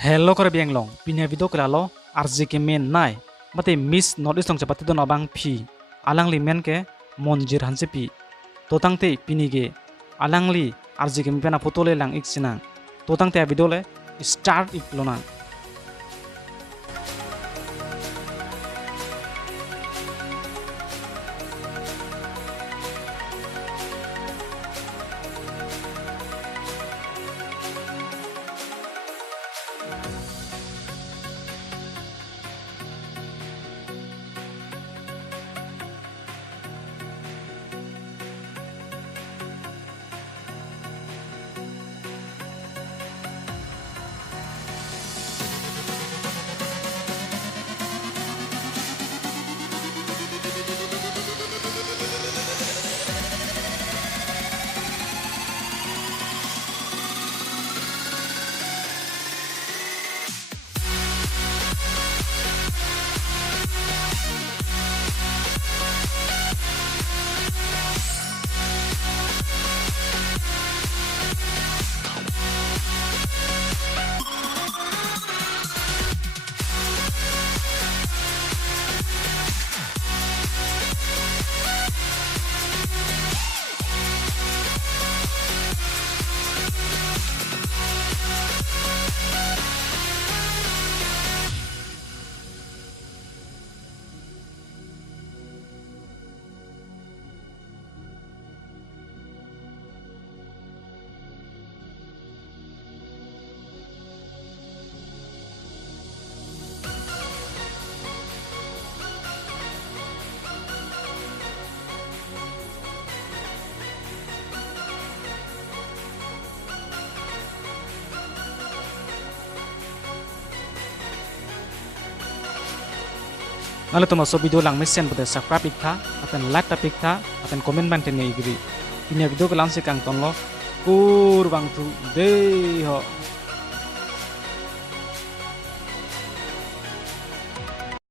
Hello kore biang long pinya video kelalo RJK men nai mate miss notice long chapati don abang phi alang li men ke monjir hanse pi totang te pini ge alang li RJK men pena photo le lang ik sinang totang te video le start ik lona. Nalo to maso video lang mesen pada subscribe ikta akan like ta pikta akan komen ban tene igri pinya video kelang se kang tonlo kur bang tu de ho